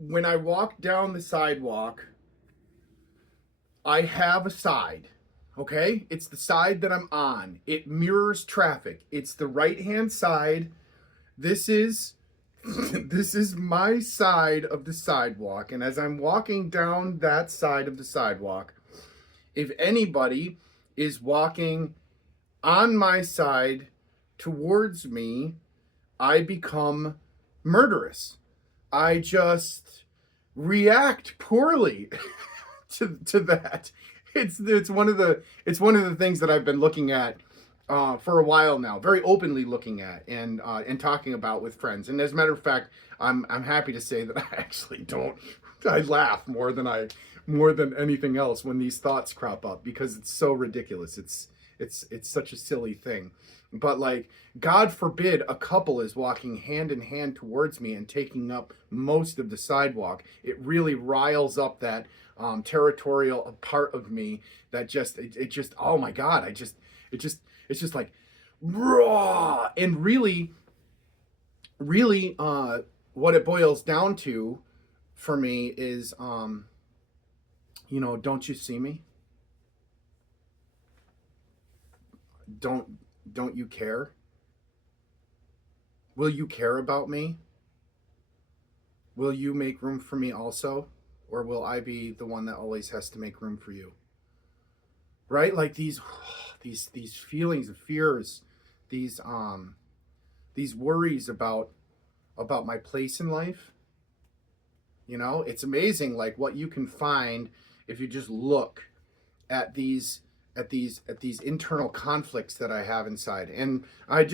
when I walk down the sidewalk, I have a side. Okay? It's the side that I'm on. It mirrors traffic. It's the right-hand side. This is this is my side of the sidewalk, and as I'm walking down that side of the sidewalk, if anybody is walking on my side towards me, I become murderous. I just react poorly to that. It's one of the things that I've been looking at for a while now, very openly looking at and talking about with friends. And as a matter of fact, I'm happy to say that I actually don't. I laugh more than anything else when these thoughts crop up because it's so ridiculous. It's such a silly thing. But like, God forbid a couple is walking hand in hand towards me and taking up most of the sidewalk. It really riles up that territorial part of me that it just, oh my God, it's just like raw. And really, what it boils down to for me is, don't you see me? Don't don't you care? Will you care about me? Will you make room for me also? Or will I be the one that always has to make room for you? Right? Like these feelings of fears, these these worries about my place in life. It's amazing like what you can find if you just look at these internal conflicts that I have inside. And I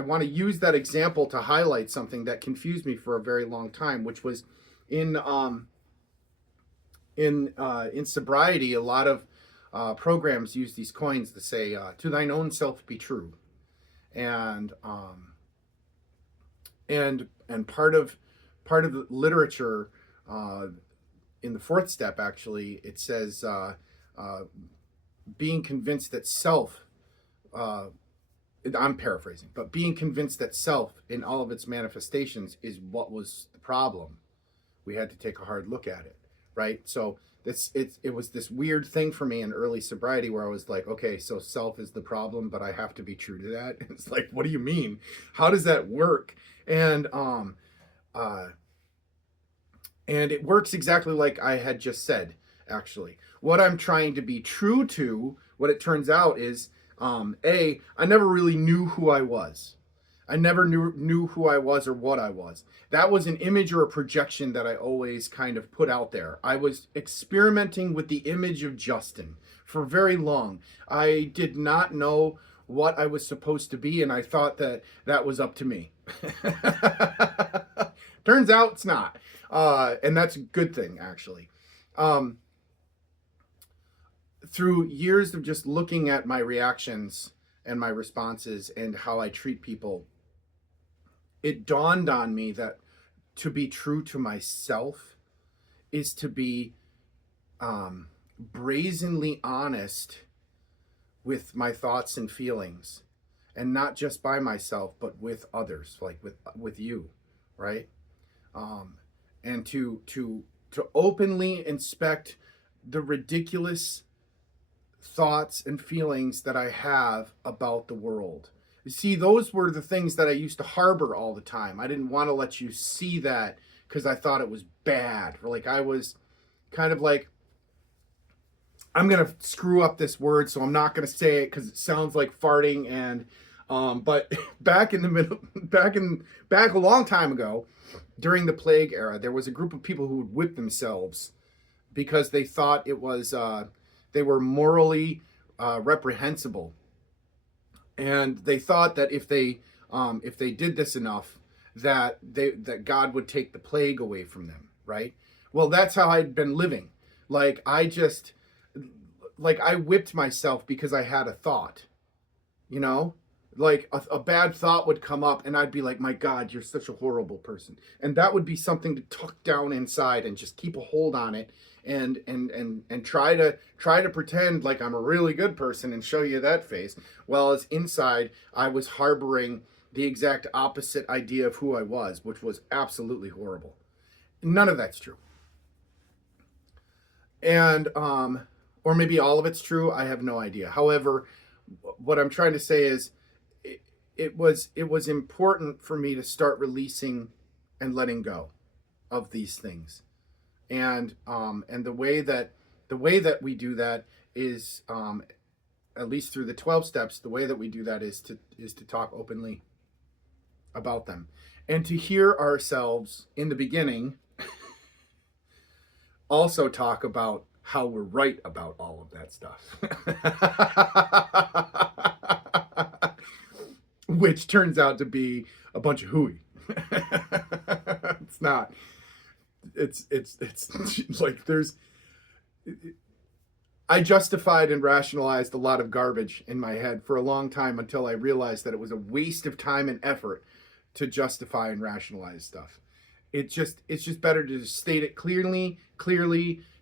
want to use that example to highlight something that confused me for a very long time, which was in sobriety. A lot of programs use these coins to say, "To thine own self be true," and part of the literature in the fourth step, actually, it says. Being convinced that self, I'm paraphrasing, but being convinced that self in all of its manifestations is what was the problem. We had to take a hard look at it, right? So it was this weird thing for me in early sobriety where I was like, okay, so self is the problem, but I have to be true to that. It's like, what do you mean? How does that work? And it works exactly like I had just said, actually. What I'm trying to be true to, what it turns out is, I never really knew who I was. I never knew who I was or what I was. That was an image or a projection that I always kind of put out there. I was experimenting with the image of Justin for very long. I did not know what I was supposed to be, and I thought that was up to me. Turns out it's not. And that's a good thing, actually. Through years of just looking at my reactions and my responses and how I treat people, it dawned on me that to be true to myself is to be brazenly honest with my thoughts and feelings, and not just by myself, but with others, like with you, right? And to openly inspect the ridiculous thoughts and feelings that I have about the world. You see, those were the things that I used to harbor all the time. I didn't want to let you see that because I thought it was bad. Or like I was kind of like, I'm going to screw up this word, so I'm not going to say it because it sounds like farting. And but back a long time ago, during the plague era, there was a group of people who would whip themselves because they thought it was they were morally reprehensible, and they thought that if they did this enough, that God would take the plague away from them, right? Well, that's how I'd been living. Like I whipped myself because I had a thought, you know? Like a bad thought would come up and I'd be like, my God, you're such a horrible person. And that would be something to tuck down inside and just keep a hold on it and try to pretend like I'm a really good person and show you that face. Well, as inside, I was harboring the exact opposite idea of who I was, which was absolutely horrible. None of that's true. And or maybe all of it's true, I have no idea. However, what I'm trying to say is it was important for me to start releasing and letting go of these things. And the way that we do that is at least through the 12 steps, the way that we do that is to talk openly about them, and to hear ourselves in the beginning also talk about how we're right about all of that stuff. Which turns out to be a bunch of hooey. It's not. It's like I justified and rationalized a lot of garbage in my head for a long time until I realized that it was a waste of time and effort to justify and rationalize stuff. It's just better to just state it clearly.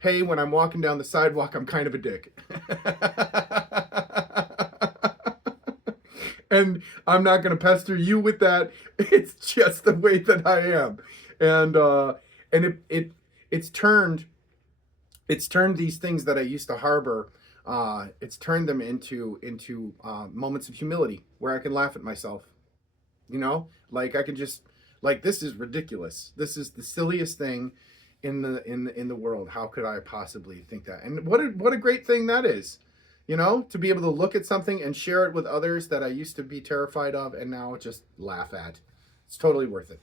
Hey, when I'm walking down the sidewalk, I'm kind of a dick. And I'm not going to pester you with that. It's just the way that I am. And it's turned these things that I used to harbor, it's turned them into moments of humility where I can laugh at myself. You know, like I can just, like, this is ridiculous. This is the silliest thing in the world. How could I possibly think that? And what a great thing that is, you know, to be able to look at something and share it with others that I used to be terrified of and now just laugh at. It's totally worth it.